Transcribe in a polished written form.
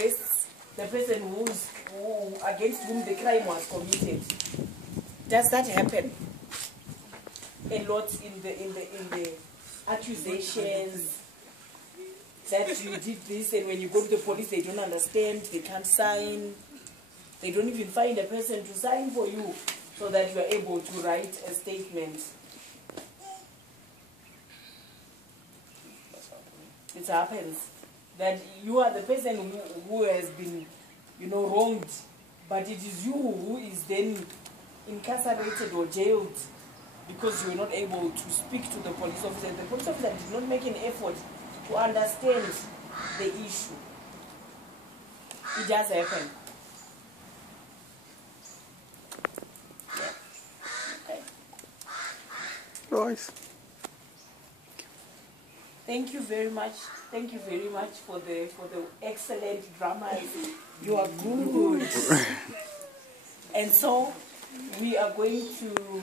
arrests the person against whom the crime was committed. Does that happen? A lot in the accusations that you did this, and when you go to the police they don't understand, they can't sign, they don't even find a person to sign for you so that you are able to write a statement. It happens that you are the person who has been, wronged, but it is you who is then incarcerated or jailed because you were not able to speak to the police officer. The police officer did not make an effort to understand the issue. It does happen. Yeah. Okay. Right. Thank you very much. Thank you very much for the excellent dramas. You are good. And so we are going to